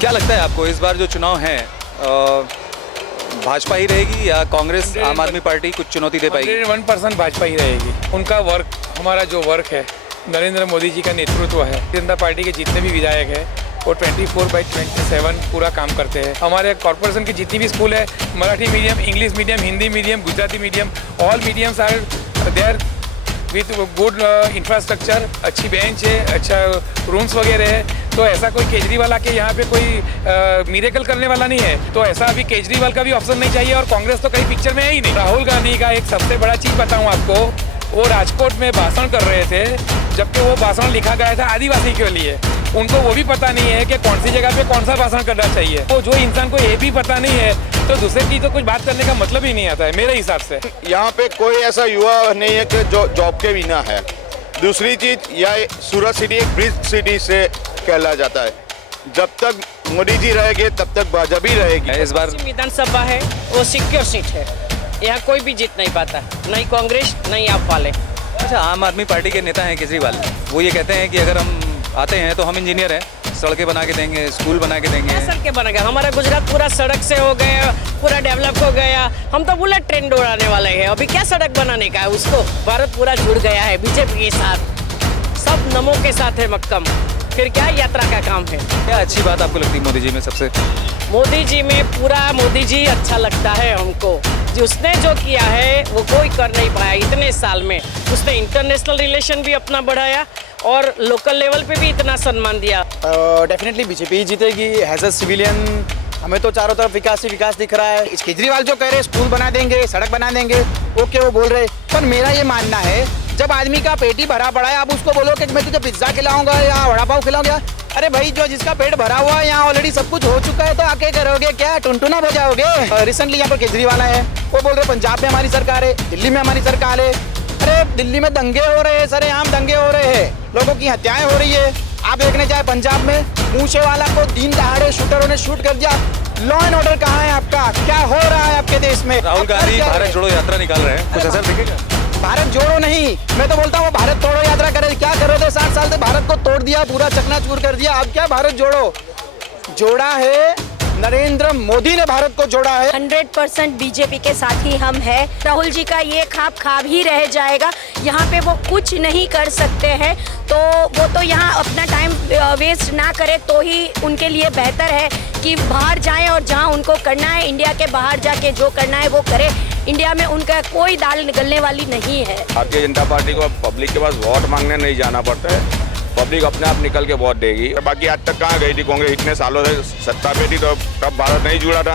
क्या लगता है आपको इस बार जो चुनाव है भाजपा ही रहेगी या कांग्रेस आम आदमी पार्टी कुछ चुनौती दे पाएगी? 1% भाजपा ही रहेगी। उनका वर्क, हमारा जो वर्क है, नरेंद्र मोदी जी का नेतृत्व है, जनता पार्टी के जितने भी विधायक हैं वो 24/7 पूरा काम करते हैं। हमारे कॉर्पोरेशन की जितनी भी स्कूल है, Marathi medium, English medium, Hindi medium, Gujarati medium, all mediums are there with good infrastructure, अच्छी बेंच है, अच्छा रूम्स वगैरह है। तो ऐसा कोई केजरीवाल आके यहाँ पे कोई मिरेकल करने वाला नहीं है। तो ऐसा अभी केजरीवाल का भी ऑप्शन नहीं चाहिए और कांग्रेस तो कहीं पिक्चर में है ही नहीं। राहुल गांधी का एक सबसे बड़ा चीज बताऊँ आपको, वो राजकोट में भाषण कर रहे थे, जबकि वो भाषण लिखा गया था आदिवासी के लिए। उनको वो भी पता नहीं है कि कौन सी जगह पे कौन सा भाषण करना चाहिए। तो जो इंसान को ये भी पता नहीं है तो दूसरे की तो कुछ बात करने का मतलब ही नहीं आता है मेरे हिसाब से। यहाँ पे कोई ऐसा युवा नहीं है कि जो जॉब के बिना है। दूसरी चीज, यह सूरत सिटी एक ब्रिज सिटी से कहला जाता है। जब तक मोदी जी रहेंगे तब तक भाजपा ही रहेगी। इस बार विधानसभा है वो सिक्योर सीट है, यहाँ कोई भी जीत नहीं पाता, नहीं कांग्रेस नहीं आप वाले। अच्छा, आम आदमी पार्टी के नेता हैं केजरीवाल, वो ये कहते हैं कि अगर हम आते हैं तो हम इंजीनियर हैं, सड़कें बना के देंगे, स्कूल बना के देंगे। सड़कें बना गया, हमारा गुजरात पूरा सड़क से हो गया, पूरा डेवलप हो गया। हम तो बुलेट ट्रेन दौड़ाने वाले हैं, अभी क्या सड़क बनाने का है उसको। भारत पूरा जुड़ गया है बीजेपी के साथ, सब नमो के साथ है मक्कम। फिर क्या यात्रा का काम है। क्या अच्छी बात आपको लगती है मोदी जी में? सबसे मोदी जी में पूरा मोदी जी अच्छा लगता है हमको। जो उसने जो किया है वो कोई कर नहीं पाया इतने साल में। उसने इंटरनेशनल रिलेशन भी अपना बढ़ाया और लोकल लेवल पे भी इतना सम्मान दिया। डेफिनेटली बीजेपी ही जीतेगी। एज अ सिविलियन हमें तो चारों तरफ विकास ही विकास दिख रहा है। इस केजरीवाल जो कह रहे स्कूल बना देंगे, सड़क बना देंगे, ओके वो बोल रहे, पर मेरा ये मानना है जब आदमी का पेट ही भरा पड़ा है, आप उसको बोलो कि मैं तुझे पिज्जा खिलाऊंगा या वड़ा पाव खिलाऊंगा। अरे भाई, जो जिसका पेट भरा हुआ है, यहाँ ऑलरेडी सब कुछ हो चुका है, तो आके करोगे क्या? टुनटुना बजाओगे? रिसेंटली यहाँ पर केजरीवाल आए हैं, वो बोल रहे पंजाब में हमारी सरकार है, दिल्ली में हमारी सरकार है। अरे दिल्ली में दंगे हो रहे हैं, सरेआम दंगे हो रहे हैं, लोगों की हत्याएं हो रही है। आप देखने जाए पंजाब में मूछे वाला को दिन दहाड़े शूटरों ने शूट कर दिया। लॉ एंड ऑर्डर कहाँ है आपका? क्या हो रहा है आपके देश में? राहुल गांधी भारत जोड़ो यात्रा निकाल रहे हैं, कुछ असर दिखेगा? भारत जोड़ो नहीं, मैं तो बोलता हूँ भारत तोड़ो यात्रा करे। क्या कर रहे थे 60 साल से? भारत को तोड़ दिया, पूरा चकनाचूर कर दिया। अब क्या भारत जोड़ो? जोड़ा है नरेंद्र मोदी ने, भारत को जोड़ा है। 100% बीजेपी के साथ ही हम हैं। राहुल जी का ये ख्वाब ही रह जाएगा। यहाँ पे वो कुछ नहीं कर सकते हैं, तो वो तो यहाँ अपना टाइम वेस्ट ना करे तो ही उनके लिए बेहतर है कि बाहर जाएं और जहाँ उनको करना है, इंडिया के बाहर जाके जो करना है वो करे। इंडिया में उनका कोई दाल निकलने वाली नहीं है। भारतीय जनता पार्टी को पब्लिक के पास वोट मांगने नहीं जाना पड़ता है, पब्लिक अपने आप निकल के वोट देगी। बाकी आज तक कहाँ गई थी कांग्रेस? इतने सालों से सत्ता पे थी, तो तब भारत नहीं जुड़ा था।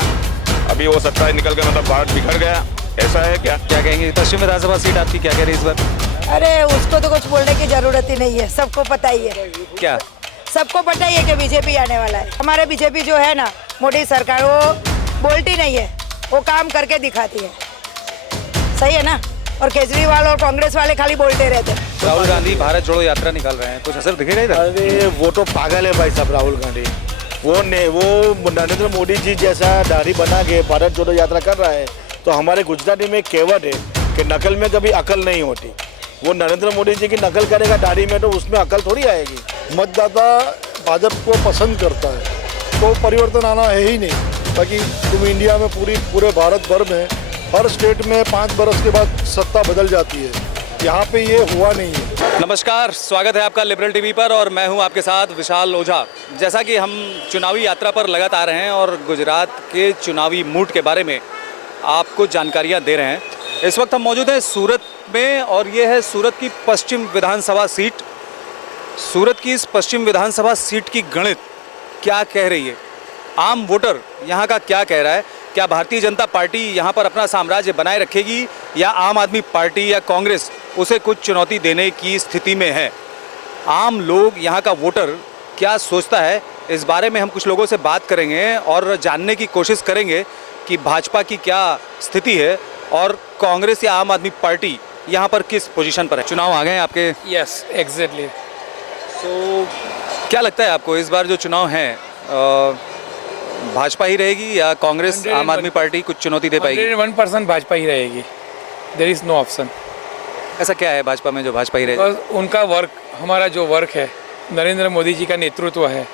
अभी वो सत्ता निकल के मतलब भारत बिखर गया, ऐसा है क्या? क्या कहेंगे? पश्चिम विधानसभा सीट आपकी क्या कह रही है इस बार? अरे उसको तो कुछ बोलने की जरूरत ही नहीं है, सबको पता ही है। क्या सबको पता ही है कि बीजेपी आने वाला है। हमारे बीजेपी जो है ना, मोदी सरकार, वो बोलती नहीं है, वो काम करके दिखाती है। सही है ना? और केजरीवाल और कांग्रेस वाले खाली बोलते रहते हैं। राहुल गांधी भारत जोड़ो यात्रा निकाल रहे हैं, कुछ असर दिखेगा इधर? अरे वो तो पागल है भाई साहब राहुल गांधी। वो नरेंद्र मोदी जी जैसा दाढ़ी बना के भारत जोड़ो यात्रा कर रहा है। तो हमारे गुजराती में कहावत है कि नकल में कभी अकल नहीं होती। वो नरेंद्र मोदी जी की नकल करेगा दाढ़ी में, तो उसमें अकल थोड़ी आएगी। मतदाता भाजपा को पसंद करता है, तो परिवर्तन आना है ही नहीं। ताकि तुम इंडिया में पूरे भारत भर में हर स्टेट में 5 बरस के बाद सत्ता बदल जाती है, यहाँ पे ये हुआ नहीं है। नमस्कार, स्वागत है आपका लिबरल टीवी पर और मैं हूं आपके साथ विशाल ओझा। जैसा कि हम चुनावी यात्रा पर लगातार हैं और गुजरात के चुनावी मूड के बारे में आपको जानकारियां दे रहे हैं। इस वक्त हम मौजूद हैं सूरत में और ये है सूरत की पश्चिम विधानसभा सीट। सूरत की इस पश्चिम विधानसभा सीट की गणित क्या कह रही है, आम वोटर यहाँ का क्या कह रहा है? क्या भारतीय जनता पार्टी यहाँ पर अपना साम्राज्य बनाए रखेगी या आम आदमी पार्टी या कांग्रेस उसे कुछ चुनौती देने की स्थिति में है? आम लोग, यहाँ का वोटर क्या सोचता है, इस बारे में हम कुछ लोगों से बात करेंगे और जानने की कोशिश करेंगे कि भाजपा की क्या स्थिति है और कांग्रेस या आम आदमी पार्टी यहाँ पर किस पोजीशन पर है। चुनाव आ गए हैं आपके? Yes, exactly. तो क्या लगता है आपको इस बार जो चुनाव है भाजपा ही रहेगी या कांग्रेस आम आदमी पार्टी कुछ चुनौती दे पाएगी? 1% भाजपा ही रहेगी, देयर इज नो ऑप्शन। ऐसा क्या है भाजपा में जो भाजपा ही रहेगी? उनका वर्क, हमारा जो वर्क है, नरेंद्र मोदी जी का नेतृत्व है,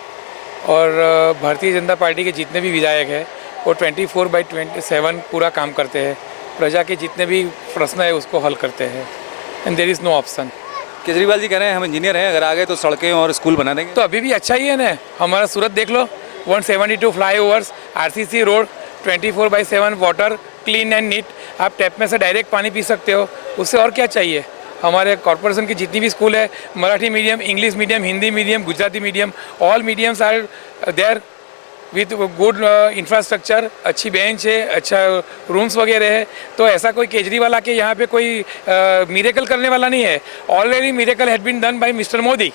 और भारतीय जनता पार्टी के जितने भी विधायक हैं वो 24/7 पूरा काम करते हैं, प्रजा के जितने भी प्रश्न है उसको हल करते हैं, and there is no option. Kejriwal ji कह रहे हैं हम इंजीनियर हैं, अगर आ गए तो सड़कें और स्कूल बना देंगे। तो अभी भी अच्छा ही है ना, हमारा सूरत देख लो, 172 flyovers, RCC road, 24/7 water, clean and neat, आप टैप में से डायरेक्ट पानी पी सकते हो, उससे और क्या चाहिए। हमारे कॉर्पोरेशन की जितनी भी स्कूल है, Marathi medium, English medium, Hindi medium, Gujarati medium, all mediums are there with good infrastructure, अच्छी बेंच है, अच्छा रूम्स वगैरह है। तो ऐसा कोई केजरीवाल आके यहाँ पे कोई मिरेकल करने वाला नहीं है। Already miracle had been done by mister Modi.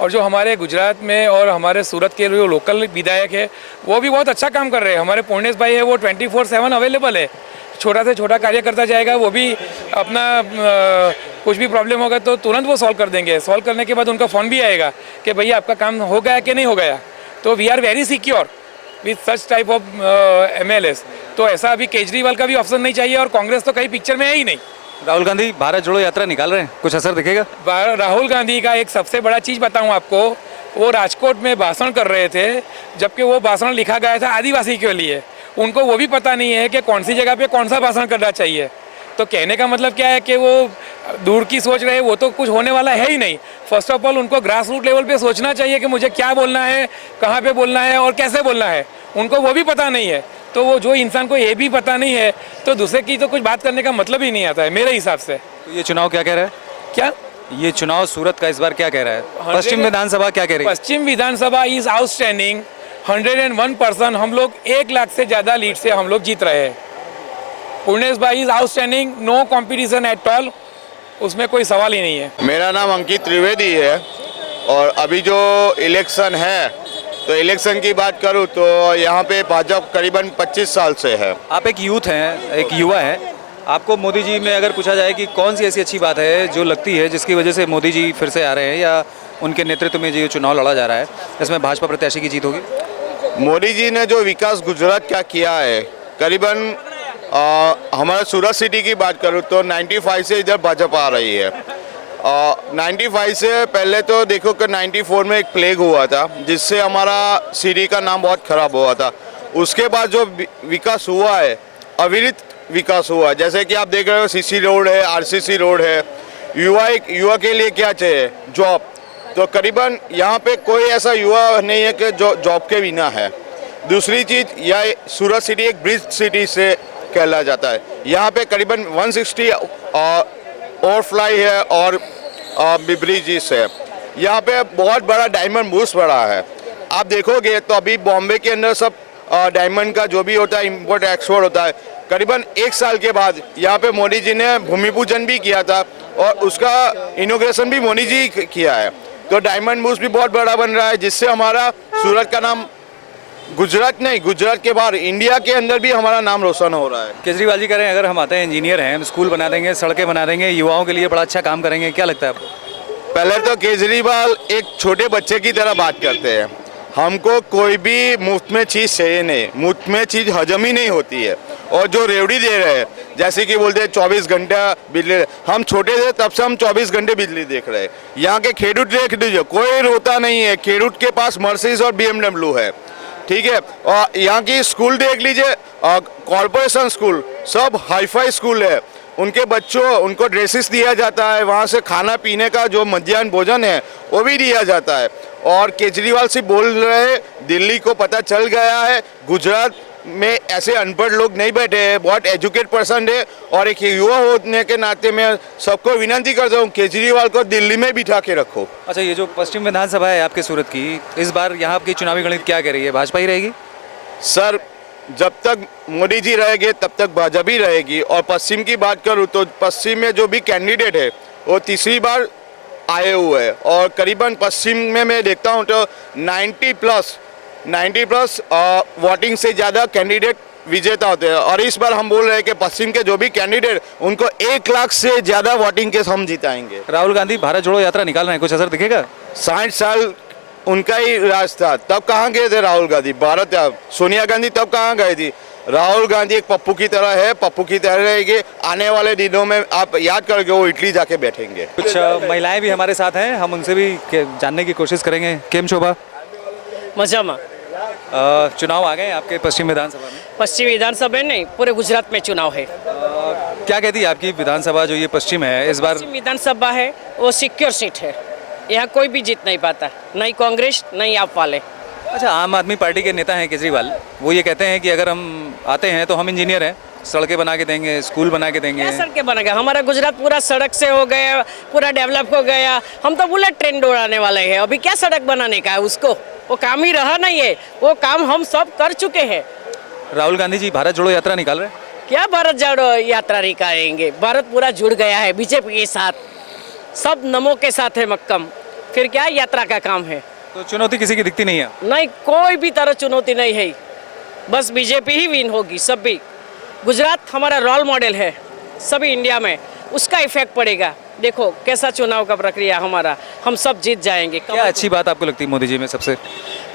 और जो हमारे गुजरात में और हमारे सूरत के जो लोकल विधायक है वो भी बहुत अच्छा काम कर रहे हैं। हमारे पूर्णेश भाई है वो 24/7 अवेलेबल है, छोटा से छोटा कार्य करता जाएगा, वो भी अपना कुछ भी प्रॉब्लम होगा तो तुरंत वो सॉल्व कर देंगे। सॉल्व करने के बाद उनका फ़ोन भी आएगा कि भैया आपका काम हो गया कि नहीं हो गया। तो we are very secure with such type of MLAs। तो ऐसा अभी केजरीवाल का भी ऑप्शन नहीं चाहिए, और कांग्रेस तो कहीं पिक्चर में है ही नहीं। राहुल गांधी भारत जोड़ो यात्रा निकाल रहे हैं, कुछ असर दिखेगा? राहुल गांधी का एक सबसे बड़ा चीज़ बताऊं आपको, वो राजकोट में भाषण कर रहे थे, जबकि वो भाषण लिखा गया था आदिवासी के लिए। उनको वो भी पता नहीं है कि कौन सी जगह पे कौन सा भाषण करना चाहिए। तो कहने का मतलब क्या है कि वो दूर की सोच रहे हैं, वो तो कुछ होने वाला है ही नहीं। फर्स्ट ऑफ ऑल उनको ग्रास रूट लेवल पे सोचना चाहिए कि मुझे क्या बोलना है, कहाँ पे बोलना है और कैसे बोलना है। उनको वो भी पता नहीं है। तो वो जो इंसान को ये भी पता नहीं है तो दूसरे की तो कुछ बात करने का मतलब ही नहीं आता है मेरे हिसाब से। तो ये चुनाव क्या कह रहा है? क्या ये चुनाव सूरत का इस बार क्या कह रहा है? पश्चिम विधानसभा क्या कह रही है? पश्चिम विधानसभा इज आउटस्टैंडिंग, 101%। हम लोग 1 लाख से ज़्यादा लीड से हम लोग जीत रहे हैं। Purnesh bhai is outstanding, no competition at all, उसमें कोई सवाल ही नहीं है। मेरा नाम अंकित त्रिवेदी है और अभी जो इलेक्शन है तो इलेक्शन की बात करूं तो यहाँ पे भाजपा करीबन 25 साल से है। आप एक यूथ हैं, एक युवा हैं, आपको मोदी जी में अगर पूछा जाए कि कौन सी ऐसी अच्छी बात है जो लगती है जिसकी वजह से मोदी जी फिर से आ रहे हैं या उनके नेतृत्व में जो चुनाव लड़ा जा रहा है इसमें भाजपा प्रत्याशी की जीत होगी? मोदी जी ने जो विकास गुजरात का किया है, करीबन हमारा सूरत सिटी की बात करूँ तो 95 से इधर भाजपा आ रही है। 95 से पहले तो देखो कि 94 में एक प्लेग हुआ था जिससे हमारा सिटी का नाम बहुत खराब हुआ था। उसके बाद जो विकास हुआ है, अविरत विकास हुआ, जैसे कि आप देख रहे हो CC रोड है, RCC रोड है। युवा के लिए क्या चाहिए? जॉब। तो करीबन यहाँ पे कोई ऐसा युवा नहीं है कि जो जॉब के बिना है। दूसरी चीज़, यह सूरत सिटी एक ब्रिज सिटी से कहला जाता है। यहाँ पे करीबन 160 ओवरफ्लाई है और ब्रिजेस है। यहाँ पे बहुत बड़ा डायमंड बूस्ट बड़ा है। आप देखोगे तो अभी बॉम्बे के अंदर सब डायमंड का जो भी होता है इंपोर्ट एक्सपोर्ट होता है। करीबन 1 साल के बाद यहाँ पे मोदी जी ने भूमि पूजन भी किया था और उसका इनॉग्रेशन भी मोदी जी किया है। तो डायमंड बूस्ट भी बहुत बड़ा बन रहा है जिससे हमारा सूरत का नाम गुजरात नहीं, गुजरात के बाहर इंडिया के अंदर भी हमारा नाम रोशन हो रहा है। केजरीवाल जी कह रहे हैं अगर हम आते हैं इंजीनियर हैं, हम स्कूल बना देंगे, सड़कें बना देंगे, युवाओं के लिए बड़ा अच्छा काम करेंगे, क्या लगता है आपको? पहले तो केजरीवाल एक छोटे बच्चे की तरह बात करते हैं। हमको कोई भी मुफ्त में चीज़ चाहिए नहीं, मुफ्त में चीज़ हजम ही नहीं होती है। और जो रेवड़ी दे रहे हैं, जैसे कि बोलते हैं 24 घंटा बिजली, हम छोटे थे तब से हम 24 घंटे बिजली देख रहे हैं। यहाँ के खेडूत देख लीजिए, कोई रोता नहीं है। खेडूत के पास मर्सिडीज और BMW है, ठीक है। और यहाँ की स्कूल देख लीजिए, कॉरपोरेशन स्कूल, सब हाईफाई स्कूल है। उनके बच्चों उनको ड्रेसेस दिया जाता है, वहाँ से खाना पीने का जो मध्याह्न भोजन है वो भी दिया जाता है। और केजरीवाल से बोल रहे, दिल्ली को पता चल गया है गुजरात में ऐसे अनपढ़ लोग नहीं बैठे हैं, बहुत एजुकेट पर्सन है। और एक युवा होने के नाते मैं सबको विनती करता हूँ केजरीवाल को दिल्ली में बिठा के रखो। अच्छा, ये जो पश्चिम विधानसभा है आपके सूरत की, इस बार यहाँ की चुनावी गणित क्या कह रही है? भाजपा ही रहेगी? सर, जब तक मोदी जी रहेंगे तब तक भाजपा ही रहेगी। और पश्चिम की बात करूँ तो पश्चिम में जो भी कैंडिडेट है वो तीसरी बार आए हुए हैं। और करीबन पश्चिम में मैं देखता हूँ तो 90 प्लस वोटिंग से ज़्यादा कैंडिडेट विजेता होते हैं। और इस बार हम बोल रहे हैं कि पश्चिम के जो भी कैंडिडेट उनको 1 लाख से ज़्यादा वोटिंग के हम जिताएंगे। राहुल गांधी भारत जोड़ो यात्रा निकाल रहे हैं, कुछ असर दिखेगा? 60 साल उनका ही राज था, तब कहाँ गए थे राहुल गांधी? भारत, सोनिया गांधी तब कहाँ गई थी? राहुल गांधी एक पप्पू की तरह है, पप्पू की तरह रहेगी। आने वाले दिनों में आप याद करके वो इटली जाके बैठेंगे। कुछ महिलाएं भी हमारे साथ हैं, हम उनसे भी जानने की कोशिश करेंगे। केम शोभा? मजा में। चुनाव आ गए आपके पश्चिम विधानसभा में। पश्चिम विधानसभा में नहीं, पूरे गुजरात में चुनाव है। क्या कहती है आपकी विधानसभा जो ये पश्चिम है इस बार? पश्चिम विधानसभा है वो सिक्योर सीट है, यहाँ कोई भी जीत नहीं पाता, नहीं कांग्रेस नहीं आप वाले। अच्छा, आम आदमी पार्टी के नेता हैं केजरीवाल, वो ये कहते हैं कि अगर हम आते हैं तो हम इंजीनियर हैं, सड़कें बना के देंगे, स्कूल बना के देंगे। क्या सड़कें बनेगा? हमारा गुजरात पूरा सड़क से हो गया, पूरा डेवलप हो गया। हम तो बुलेट ट्रेन दौड़ाने वाले हैं, अभी क्या सड़क बनाने का है उसको, वो काम ही रहा नहीं है, वो काम हम सब कर चुके हैं। राहुल गांधी जी भारत जोड़ो यात्रा निकाल रहे हैं। क्या भारत जोड़ो यात्रा निकालेंगे? भारत पूरा जुड़ गया है बीजेपी के साथ, सब नमो के साथ है मक्कम, फिर क्या यात्रा का काम है? तो चुनौती किसी की दिखती नहीं है? नहीं, कोई भी तरह चुनौती नहीं है, बस बीजेपी ही विन होगी। सब भी गुजरात हमारा रोल मॉडल है, सभी इंडिया में उसका इफेक्ट पड़ेगा। देखो कैसा चुनाव का प्रक्रिया हमारा, हम सब जीत जाएंगे। क्या अच्छी बात आपको लगती है मोदी जी में सबसे?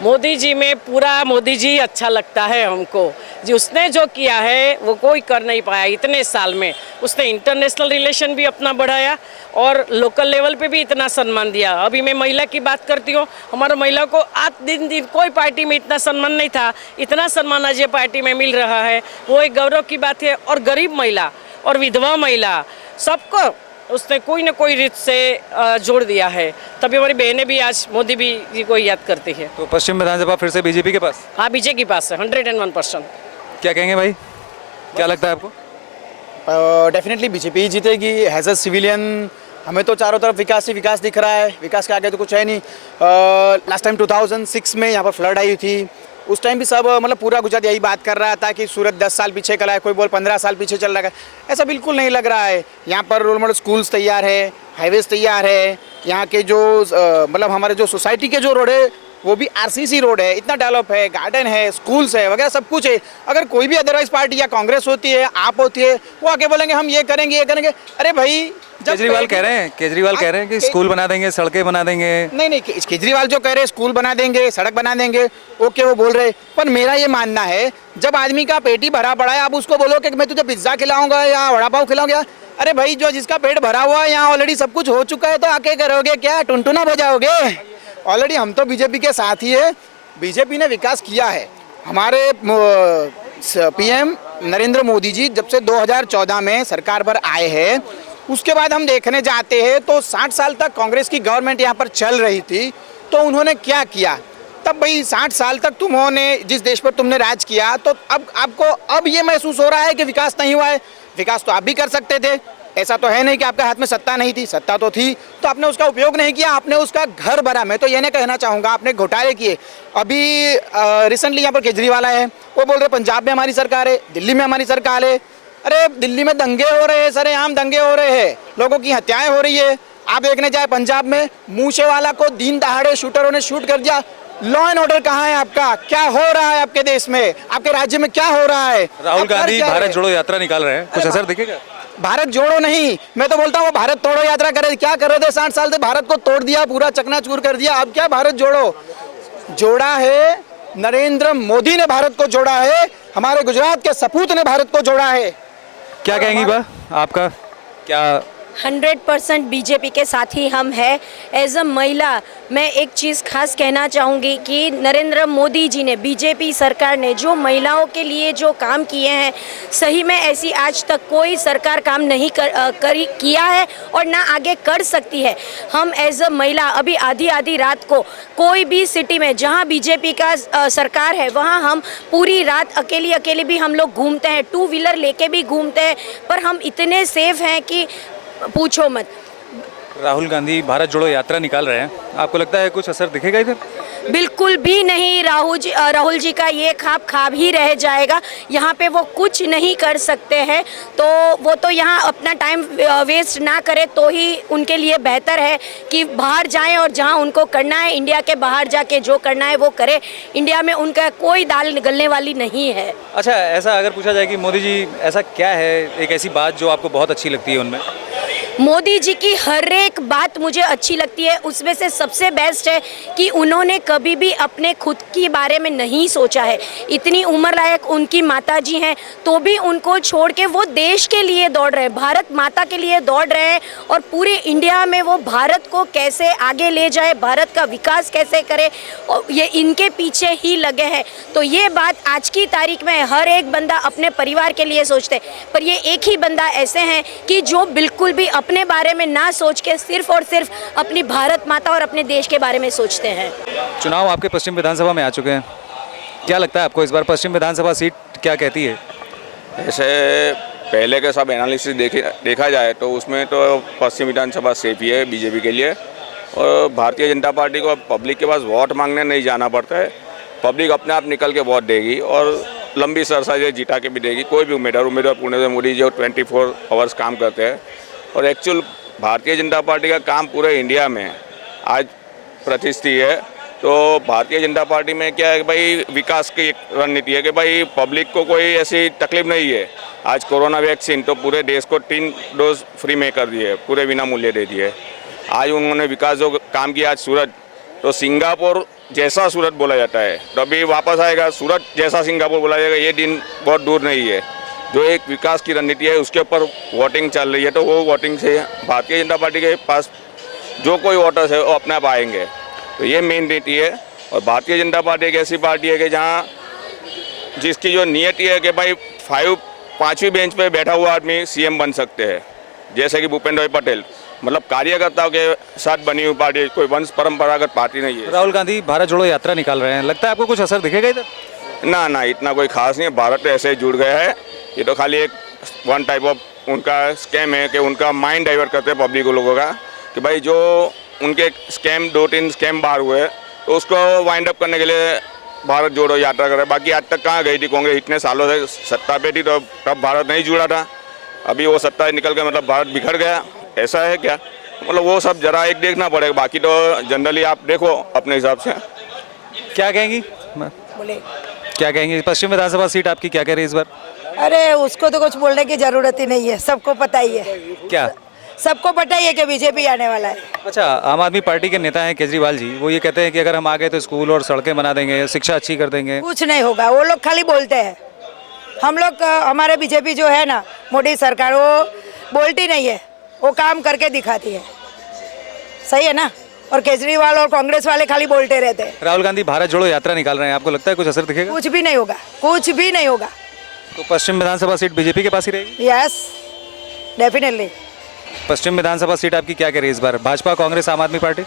मोदी जी में पूरा मोदी जी अच्छा लगता है हमको, जी उसने जो किया है वो कोई कर नहीं पाया इतने साल में। उसने इंटरनेशनल रिलेशन भी अपना बढ़ाया और लोकल लेवल पे भी इतना सम्मान दिया। अभी मैं महिला की बात करती हूँ, हमारे महिला को आज दिन कोई पार्टी में इतना सम्मान नहीं था, इतना सम्मान आज ये पार्टी में मिल रहा है, वो एक गौरव की बात है। और गरीब महिला और विधवा महिला सबको उसने कोई ना कोई रीत से जोड़ दिया है, तभी हमारी बहनें भी आज मोदी भी जी को याद करती है। तो पश्चिम विधानसभा फिर से बीजेपी के पास? हाँ, बीजेपी के पास है 101%। क्या कहेंगे भाई, क्या लगता है आपको? डेफिनेटली बीजेपी ही जीतेगी। एज अ सिविलियन हमें तो चारों तरफ विकास ही विकास दिख रहा है, विकास के आगे तो कुछ है नहीं। लास्ट टाइम 2006 में यहाँ पर फ्लड आई थी, उस टाइम भी सब मतलब पूरा गुजरात यही बात कर रहा था कि सूरत 10 साल पीछे चला है, कोई बोल 15 साल पीछे चल रहा है। ऐसा बिल्कुल नहीं लग रहा है। यहाँ पर रोल मॉडल स्कूल्स तैयार है, हाईवेज तैयार है, यहाँ के जो मतलब हमारे जो सोसाइटी के जो रोड है वो भी आरसीसी रोड है, इतना डेवलप है, गार्डन है, स्कूल्स है वगैरह सब कुछ है। अगर कोई भी अदरवाइज पार्टी या कांग्रेस होती है, आप होती है, वो आके बोलेंगे हम ये करेंगे ये करेंगे। अरे भाई, केजरीवाल कह रहे हैं कि स्कूल बना देंगे, सड़कें बना देंगे। नहीं, केजरीवाल जो कह रहे हैं स्कूल बना देंगे, सड़क बना देंगे, ओके वो बोल रहे। पर मेरा ये मानना है, जब आदमी का पेट ही भरा पड़ा है, आप उसको बोलो कि मैं तुझे पिज्जा खिलाऊंगा या वड़ा पाव खिलाऊंगा। अरे भाई, जो जिसका पेट भरा हुआ है, यहाँ ऑलरेडी सब कुछ हो चुका है, तो आके करोगे क्या? टुनटुना बजाओगे? ऑलरेडी हम तो बीजेपी के साथ ही है। बीजेपी ने विकास किया है। हमारे पीएम नरेंद्र मोदी जी जब से 2014 में सरकार पर आए हैं, उसके बाद हम देखने जाते हैं तो 60 साल तक कांग्रेस की गवर्नमेंट यहाँ पर चल रही थी, तो उन्होंने क्या किया? तब भाई 60 साल तक तुमने जिस देश पर तुमने राज किया, तो अब आपको अब ये महसूस हो रहा है कि विकास नहीं हुआ है। विकास तो आप भी कर सकते थे, ऐसा तो है नहीं कि आपके हाथ में सत्ता नहीं थी, सत्ता तो थी, तो आपने उसका उपयोग नहीं किया, आपने उसका घर भरा। मैं तो ये नहीं कहना चाहूँगा आपने घोटाले किए। अभी रिसेंटली यहाँ पर केजरीवाल आए हैं, वो बोल रहे पंजाब में हमारी सरकार है, दिल्ली में हमारी सरकार है। अरे दिल्ली में दंगे हो रहे हैं, सरेआम दंगे हो रहे हैं, लोगों की हत्याएं हो रही है। आप देखने जाए पंजाब में मूसेवाला को दिन दहाड़े शूटरों ने शूट कर दिया। लॉ एंड ऑर्डर कहाँ है आपका? क्या हो रहा है आपके देश में, आपके राज्य में क्या हो रहा है? राहुल गांधी भारत जोड़ो यात्रा निकाल रहे हैं, कुछ असर दिखेगा? भारत जोड़ो नहीं, मैं तो बोलता हूँ वो भारत तोड़ो यात्रा करे। क्या कर रहे थे 60 साल से? भारत को तोड़ दिया, पूरा चकनाचूर कर दिया। अब क्या भारत जोड़ो? जोड़ा है नरेंद्र मोदी ने, भारत को जोड़ा है, हमारे गुजरात के सपूत ने भारत को जोड़ा है। क्या कहेंगी बा, आपका क्या? 100% बीजेपी के साथ ही हम हैं। एज अ महिला मैं एक चीज़ खास कहना चाहूँगी कि नरेंद्र मोदी जी ने, बीजेपी सरकार ने जो महिलाओं के लिए जो काम किए हैं, सही में ऐसी आज तक कोई सरकार काम नहीं किया है और ना आगे कर सकती है। हम एज अ महिला अभी आधी रात को कोई भी सिटी में जहाँ बीजेपी का सरकार है, वहाँ हम पूरी रात अकेली भी हम लोग घूमते हैं, 2 व्हीलर लेके भी घूमते हैं, पर हम इतने सेफ हैं कि पूछो मत। राहुल गांधी भारत जोड़ो यात्रा निकाल रहे हैं, आपको लगता है कुछ असर दिखेगा इधर? बिल्कुल भी नहीं। राहुल जी का ये ख्वाब ही रह जाएगा। यहाँ पे वो कुछ नहीं कर सकते हैं, तो वो तो यहाँ अपना टाइम वेस्ट ना करे तो ही उनके लिए बेहतर है कि बाहर जाएं और जहाँ उनको करना है, इंडिया के बाहर जाके जो करना है वो करे। इंडिया में उनका कोई दाल निगलने वाली नहीं है। अच्छा, ऐसा अगर पूछा जाए कि मोदी जी ऐसा क्या है, एक ऐसी बात जो आपको बहुत अच्छी लगती है उनमें? मोदी जी की हर एक बात मुझे अच्छी लगती है। उसमें से सबसे बेस्ट है कि उन्होंने कभी भी अपने खुद के बारे में नहीं सोचा है। इतनी उम्र लायक उनकी माता जी हैं तो भी उनको छोड़ के वो देश के लिए दौड़ रहे हैं, भारत माता के लिए दौड़ रहे हैं और पूरे इंडिया में वो भारत को कैसे आगे ले जाए, भारत का विकास कैसे करे, और ये इनके पीछे ही लगे हैं। तो ये बात आज की तारीख में हर एक बंदा अपने परिवार के लिए सोचते हैं, पर ये एक ही बंदा ऐसे हैं कि जो बिल्कुल भी अपने बारे में ना सोच के सिर्फ और सिर्फ अपनी भारत माता और अपने देश के बारे में सोचते हैं। चुनाव आपके पश्चिम विधानसभा में आ चुके हैं, क्या लगता है आपको इस बार पश्चिम विधानसभा सीट क्या कहती है? ऐसे पहले के सब एनालिसिस देखा जाए तो उसमें तो पश्चिम विधानसभा सेफ ही है बीजेपी के लिए। और भारतीय जनता पार्टी को पब्लिक के पास वोट मांगने नहीं जाना पड़ता है, पब्लिक अपने आप निकल के वोट देगी और लंबी सरसा जो जिता के भी देगी। कोई भी उम्मीदवार पुणे से मोदी जो 24 आवर्स काम करते हैं। और एक्चुअल भारतीय जनता पार्टी का काम पूरे इंडिया में आज प्रतिष्ठित है। तो भारतीय जनता पार्टी में क्या है कि भाई विकास की एक रणनीति है कि भाई पब्लिक को कोई ऐसी तकलीफ नहीं है। आज कोरोना वैक्सीन तो पूरे देश को 3 डोज फ्री में कर दिए, पूरे बिना मूल्य दे दिए। आज उन्होंने विकास जो काम किया, आज सूरत तो सिंगापुर जैसा सूरत बोला जाता है, तो अभी वापस आएगा सूरत जैसा सिंगापुर बोला जाएगा। ये दिन बहुत दूर नहीं है। जो एक विकास की रणनीति है उसके ऊपर वोटिंग चल रही है, तो वो वोटिंग से भारतीय जनता पार्टी के पास जो कोई वोटर्स है वो अपने आप आएंगे। तो ये मेन नीति है। और भारतीय जनता पार्टी एक ऐसी पार्टी है कि जहाँ जिसकी जो नीयति है कि भाई 5वीं बेंच पे बैठा हुआ आदमी सीएम बन सकते हैं, जैसे कि भूपेंद्र भाई पटेल। मतलब कार्यकर्ताओं के साथ बनी हुई पार्टी, कोई वंश परंपरागत पार्टी नहीं है। राहुल गांधी भारत जोड़ो यात्रा निकाल रहे हैं, लगता है आपको कुछ असर दिखेगा इधर? ना इतना कोई खास नहीं है। भारत तो ऐसे ही जुड़ गया है। ये तो खाली एक वन टाइप ऑफ उनका स्कैम है कि उनका माइंड डाइवर्ट करते हैं पब्लिक लोगों का कि भाई जो उनके स्कैम 2-3 स्कैम बाहर हुए तो उसको वाइंड अप करने के लिए भारत जोड़ो यात्रा कर रहे हैं। बाकी आज तक कहाँ गई थी कांग्रेस? इतने सालों से सत्ता पे थी तो तब भारत नहीं जुड़ा था। अभी वो सत्ता निकल के मतलब भारत बिखर गया, ऐसा है क्या? मतलब वो सब जरा एक देखना पड़ेगा। बाकी तो जनरली आप देखो अपने हिसाब से। क्या कहेंगी? बोले क्या कहेंगी? पश्चिम विधानसभा सीट आपकी क्या कह रही है इस बार? अरे उसको तो कुछ बोलने की जरूरत ही नहीं है, सबको पता ही है। क्या सबको पता ही है कि बीजेपी आने वाला है। अच्छा, आम आदमी पार्टी के नेता हैं केजरीवाल जी, वो ये कहते हैं कि अगर हम आ गए तो स्कूल और सड़कें बना देंगे, शिक्षा अच्छी कर देंगे। कुछ नहीं होगा, वो लोग खाली बोलते हैं। हम लोग हमारे बीजेपी जो है ना, मोदी सरकार, वो बोलती नहीं है, वो काम करके दिखाती है। सही है ना? और केजरीवाल और कांग्रेस वाले खाली बोलते रहते हैं। राहुल गांधी भारत जोड़ो यात्रा निकाल रहे हैं, आपको लगता है कुछ असर दिखेगा? कुछ भी नहीं होगा, कुछ भी नहीं होगा। तो पश्चिम विधानसभा सीट बीजेपी के पास ही रहेगी? Yes, definitely. पश्चिम विधानसभा सीट आपकी क्या कह रही है इस बार? भाजपा, कांग्रेस, आम आदमी पार्टी?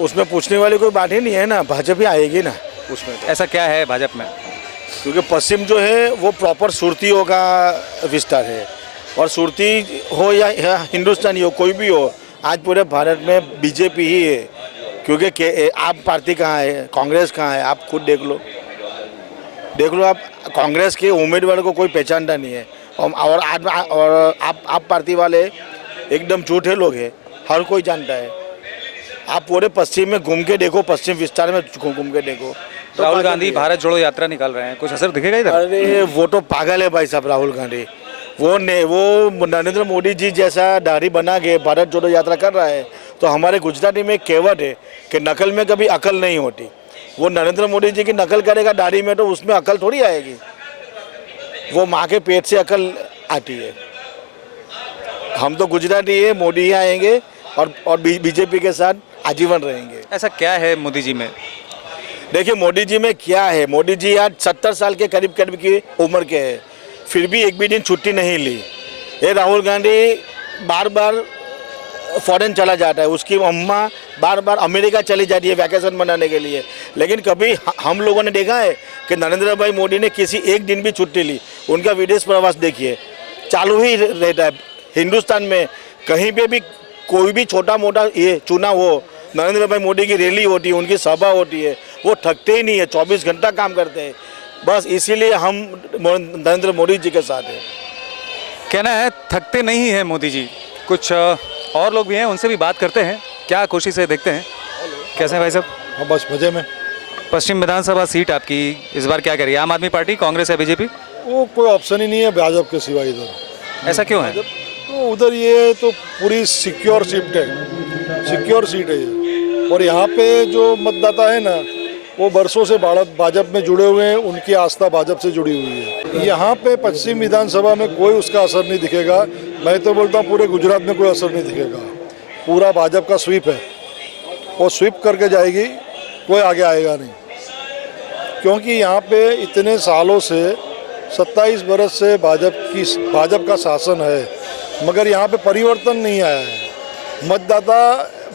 उसमें पूछने वाली कोई बात ही नहीं है ना, भाजपा ही आएगी ना उसमें तो। ऐसा क्या है भाजपा में? क्योंकि पश्चिम जो है वो प्रॉपर सुरतियों का विस्तार है। और सुरती हो या हिंदुस्तानी हो, कोई भी हो, आज पूरे भारत में बीजेपी ही है। क्योंकि आप पार्टी कहाँ है, कांग्रेस कहाँ है, आप खुद देख लो आप। कांग्रेस के उम्मीदवार को कोई पहचानता नहीं है। और आप पार्टी वाले एकदम झूठे लोग हैं, हर कोई जानता है। आप पूरे पश्चिम में घूम के देखो, पश्चिम विस्तार में घूम के देखो। तो राहुल गांधी भारत जोड़ो यात्रा निकाल रहे हैं, कुछ असर दिखेगा इधर? अरे वो तो पागल है भाई साहब राहुल गांधी। वो नरेंद्र मोदी जी जैसा दाढ़ी बना के भारत जोड़ो यात्रा कर रहा है। तो हमारे गुजराती में एक कहावत है कि नकल में कभी अकल नहीं होती। वो नरेंद्र मोदी जी की नकल करेगा दाढ़ी में तो उसमें अकल थोड़ी आएगी। वो माँ के पेट से अकल आती है। हम तो गुजराती है, मोदी ही आएंगे और बीजेपी के साथ आजीवन रहेंगे। ऐसा क्या है मोदी जी में? देखिए मोदी जी में क्या है, मोदी जी आज 70 साल के करीब की उम्र के हैं, फिर भी एक भी दिन छुट्टी नहीं ली। ये राहुल गांधी बार बार फॉरेन चला जाता है, उसकी अम्मा बार बार अमेरिका चली जाती है वैकेशन मनाने के लिए। लेकिन कभी हम लोगों ने देखा है कि नरेंद्र भाई मोदी ने किसी एक दिन भी छुट्टी ली? उनका विदेश प्रवास देखिए चालू ही रहता है। हिंदुस्तान में कहीं पे भी कोई भी छोटा मोटा ये चुनाव हो, नरेंद्र भाई मोदी की रैली होती है, उनकी सभा होती है, वो थकते ही नहीं है, 24 घंटा काम करते हैं। बस इसीलिए हम नरेंद्र मोदी जी के साथ हैं। कहना है थकते नहीं हैं मोदी जी। कुछ और लोग भी हैं, उनसे भी बात करते हैं, क्या कोशिश है देखते हैं। कैसे हैं भाई साहब? हाँ बस मजे में। पश्चिम विधानसभा सीट आपकी इस बार क्या करिए? आम आदमी पार्टी, कांग्रेस या बीजेपी? वो कोई ऑप्शन ही नहीं है भाजपा के सिवा इधर। ऐसा क्यों है? तो उधर ये तो पूरी सिक्योर सीट है ये। और यहाँ पे जो मतदाता है ना वो बरसों से भाजपा में जुड़े हुए हैं, उनकी आस्था भाजपा से जुड़ी हुई है। यहाँ पे पश्चिम विधानसभा में कोई उसका असर नहीं दिखेगा। मैं तो बोलता हूँ पूरे गुजरात में कोई असर नहीं दिखेगा। पूरा भाजपा का स्वीप है, वो स्वीप करके जाएगी, कोई आगे आएगा नहीं। क्योंकि यहाँ पे इतने सालों से 27 बरस से भाजपा का शासन है, मगर यहाँ पे परिवर्तन नहीं आया है। मतदाता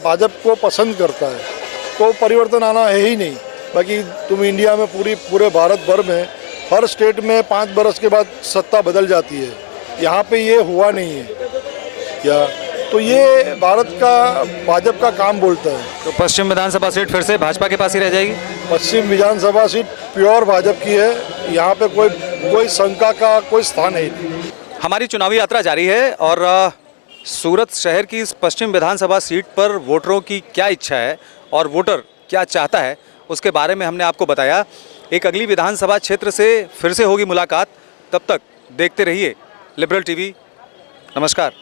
भाजपा को पसंद करता है, तो परिवर्तन आना है ही नहीं। बाकी तुम इंडिया में पूरे भारत भर में हर स्टेट में 5 बरस के बाद सत्ता बदल जाती है, यहाँ पे ये हुआ नहीं है क्या? तो ये भारत का भाजपा का काम बोलता है। तो पश्चिम विधानसभा सीट फिर से भाजपा के पास ही रह जाएगी? पश्चिम विधानसभा सीट प्योर भाजपा की है, यहाँ पे कोई शंका का कोई स्थान है नहीं। हमारी चुनावी यात्रा जारी है और सूरत शहर की इस पश्चिम विधानसभा सीट पर वोटरों की क्या इच्छा है और वोटर क्या चाहता है उसके बारे में हमने आपको बताया। एक अगली विधानसभा क्षेत्र से फिर से होगी मुलाकात, तब तक देखते रहिए लिबरल टीवी। नमस्कार।